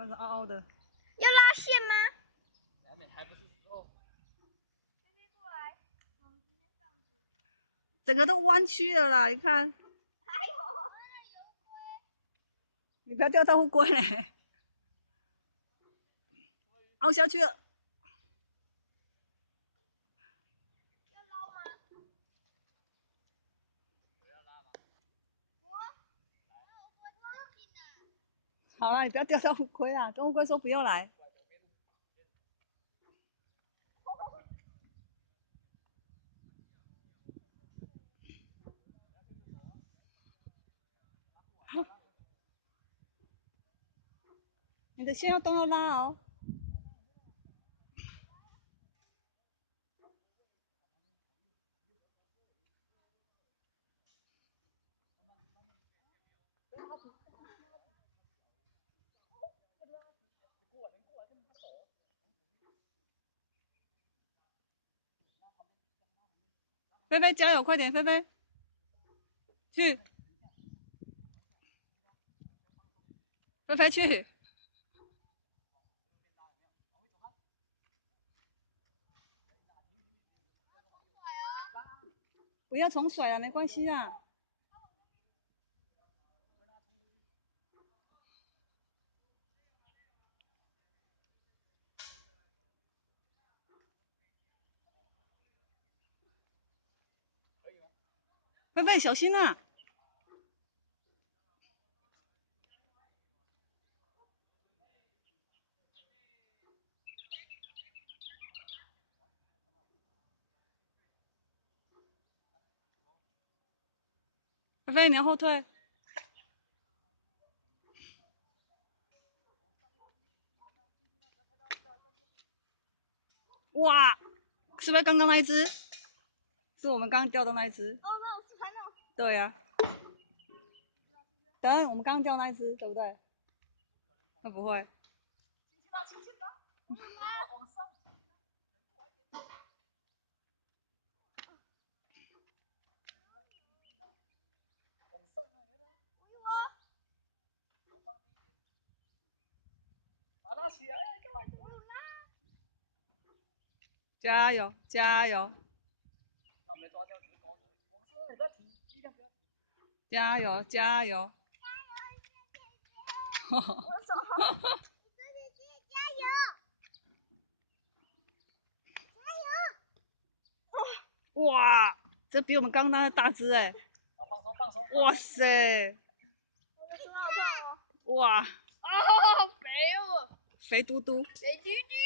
那是凹凹的。要拉线吗？还不是时候。整个都弯曲了啦，你看。你不要掉到乌龟嘞，凹下去了。好了，你不要掉到乌龟啦，跟乌龟说不要来。你的线要动要拉哦。菲菲加油，快点，菲菲，去，菲菲去。不要重甩了，没关系啦。菲菲小心啊！菲菲，你要后退。哇，是不是刚刚那一只？是我们刚刚钓的那一只。哦，那我是传统。对呀、等我们刚刚钓那一只，对不对？那不会。加油，加油！加油，加油！我手好。加油！哇，这比我们刚刚那个大只哎！哇塞！我的手好胖哦。哇，哦，好肥哦！肥嘟嘟。肥嘟嘟。